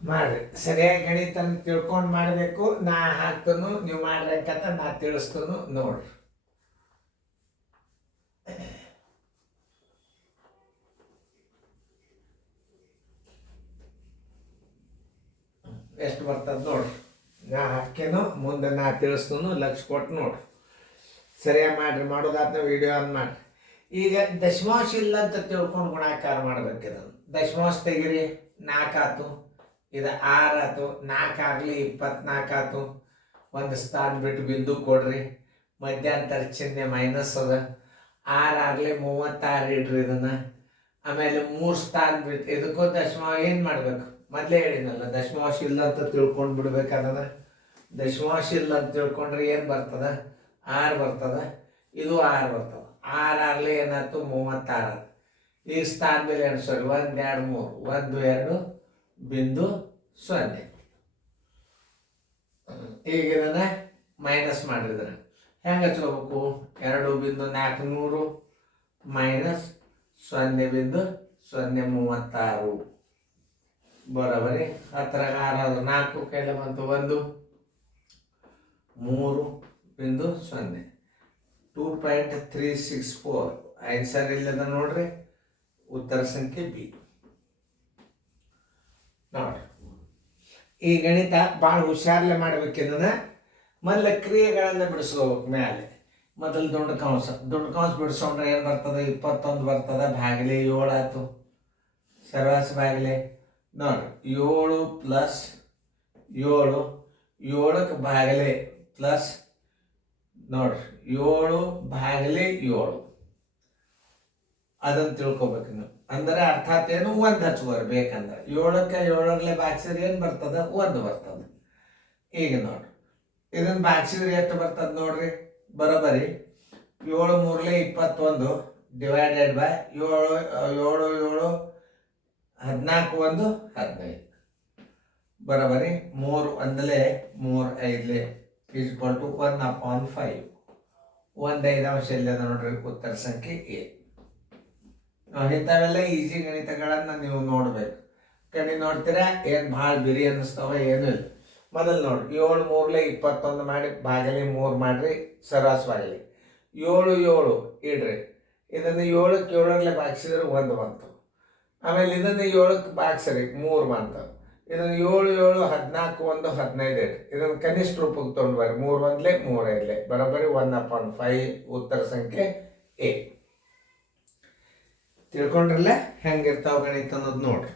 ಮಾಡ್ರಿ. ಸರಿಯಾಗಿ ಗಣಿತನ ತಿಳ್ಕೊಂಡು ಮಾಡಬೇಕು. ನಾ ಹಾಕ್ತನು, ನೀವು ಮಾಡ್ಬೇಕಂತ ನಾ ತಿಳಿಸ್ತನು ನೋಡ್ರಿ. ಎಷ್ಟು ಬರ್ತದ ನೋಡ್ರಿ. ನಾ ಹಾಕೇನು, ಮುಂದೆ ನಾ ತಿಳಿಸ್ತನು, ಲಕ್ಷ ಕೊಟ್ಟು ನೋಡ್ರಿ. ಸರಿಯಾಗಿ ಮಾಡ್ರಿ. ಮಾಡೋದಾತ ವಿಡಿಯೋ ಆನ್ ಮಾಡ್ರಿ. ಈಗ ದಶಮಾಂಶ ಇಲ್ಲ ಅಂತ ತಿಳ್ಕೊಂಡು ಗುಣಾಕಾರ ಮಾಡ್ಬೇಕಿದ. ದಶಮಾಂಶ ತೆಗಿರಿ, 4 ಆತು. ಇದು 6 ಆತು. 4 ಆಗಲಿ 24 ಆತು. ಒಂದು ಸ್ಥಾನ ಬಿಟ್ಟು ಬಿಂದು ಕೊಡ್ರಿ. ಮಧ್ಯಾಂತರ ಚಿಹ್ನೆ ಮೈನಸ್ ಅದ. 6 ಆಗಲಿ 36 ಇಡ್ರಿ ಇದನ್ನು. ಆಮೇಲೆ 3 ಸ್ಥಾನ ಬಿಟ್ಟು ಇದಕ್ಕೂ ಏನು ಮಾಡ್ಬೇಕು? ಮೊದಲೇ ಹೇಳಿನಲ್ಲ, ದಶಮಾಂಶ ಇಲ್ಲ ಅಂತ ತಿಳ್ಕೊಂಡು ಬಿಡ್ಬೇಕಾದ. ದಶಮಾಂಶ ಇಲ್ಲ ಅಂತ ತಿಳ್ಕೊಂಡ್ರೆ ಏನು ಬರ್ತದ? 6 ಬರ್ತದ. ಇದು 6 ಬರ್ತದ. 6 ಆಗಲಿ ಏನಾಯ್ತು? 36 ಆಯ್ತು. ಈ ಸ್ಥಾನ ಮೇಲೆ ಎಣಿಸೋರಿ. 1 2 3 1 2 ಬಿಂದು 0. ಈಗ ಇದನ್ನ ಮೈನಸ್ ಮಾಡಿದ್ರೆ ಹೆಂಗೆ ಹಚ್ಕೋಬೇಕು? 2.400 ಮೈನಸ್ 0.036 ಬರೋಬರಿ. 10 6 4 ಕೈಲ ಬಂತು 1 3.0 2.364 ಆನ್ಸರ್ ಇಲ್ಲದ ನೋಡ್ರಿ. ಉತ್ತರ ಸಂಖ್ಯೆ ಬಿ ನೋಡ್ರಿ. ಈ ಗಣಿತ ಭಾಳ ಹುಷಾರಲ್ಲೇ ಮಾಡ್ಬೇಕಿದನ್ನ. ಮೊದಲ ಕ್ರಿಯೆಗಳನ್ನು ಬಿಡಿಸ್ಕೋಬೇಕು. ಮೇಲೆ ಮೊದಲು ದುಂಡು ಕಂಸ ಬಿಡಿಸ್ಕೊಂಡ್ರೆ ಏನು ಬರ್ತದೆ? 21 ಬರ್ತದೆ. ಭಾಗಿಲೆ 7 ಆಯ್ತು. ಸರ್ವಾಸ ಭಾಗಿಲೆ ನೋಡ್ರಿ. 7 ಪ್ಲಸ್ 7 7ಕ್ಕೆ ಭಾಗಿಲೆ ಪ್ಲಸ್ ನೋಡ್ರಿ 7 ಭಾಗಿಲೆ 7 ಅದನ್ನು ತಿಳ್ಕೊಬೇಕು ನೀವು. ಅಂದ್ರೆ ಅರ್ಥಾತ್ ಏನು? 1 ಹಚ್ಕೋರಿ ಬೇಕಂದ್ರೆ. 7ಕ್ಕೆ 7 ಬಾಗಿಸಿದ್ರೆ ಏನು ಬರ್ತದೆ? 1 ಬರ್ತದೆ. ಈಗ ನೋಡ್ರಿ, ಇದನ್ನು ಬಾಗಿಸಿದ್ರೆ ಎಷ್ಟು ಬರ್ತದೆ ನೋಡ್ರಿ. ಬರೋಬರಿ 7 3 21 ಡಿವೈಡೆಡ್ ಬೈ 7 7 7 14 1 15 ಬರೋಬರಿ. 3 1 3 5 ಈಕ್ವಲ್ ಟು 1/5. 1 5 ಇಲ್ಲದ ನೋಡ್ರಿ. ಉತ್ತರ ಸಂಖ್ಯೆ ಎ. ಇಂಥವೆಲ್ಲ ಈಜಿ ಗಣಿತಗಳನ್ನು ನೀವು ನೋಡ್ಬೇಕು. ಕಣ್ಣಿ ನೋಡ್ತೀರಾ ಏನು ಭಾಳ ಬಿರಿ ಅನ್ನಿಸ್ತಾವ? ಏನೂ ಇಲ್ಲ. ಮೊದಲು ನೋಡ್ರಿ, 7 3 21 ಮಾಡಿ ಭಾಗಲಿ 3 ಮಾಡಿರಿ. ಸರಾಸವಾಗಿ 7 7 ಇಡ್ರಿ. ಇದನ್ನು 7ಕ್ಕೆ 7 ಬಾಗಿಸಿದ್ರೆ 1 ಬಂತು. ಆಮೇಲೆ ಇದನ್ನು 7ಕ್ಕೆ ಬಾಗಿಸ್ರಿ 3 ಬಂತು. ಇದನ್ನು 7 7 14 1 15 ಇಡ್ರಿ. ಇದನ್ನು ಕನಿಷ್ಠ ರೂಪಕ್ಕೆ ತೊಗೊಂಡು ಬರ್ರಿ. 3 1 3 5 ಬರೋಬ್ಬರಿ 1/5. ಉತ್ತರ ಸಂಖ್ಯೆ ಎ. ತಿಳ್ಕೊಂಡ್ರಲ್ಲ ಹೆಂಗಿರ್ತಾವ ಗಣಿತ ಅನ್ನೋದು ನೋಡ್ರಿ.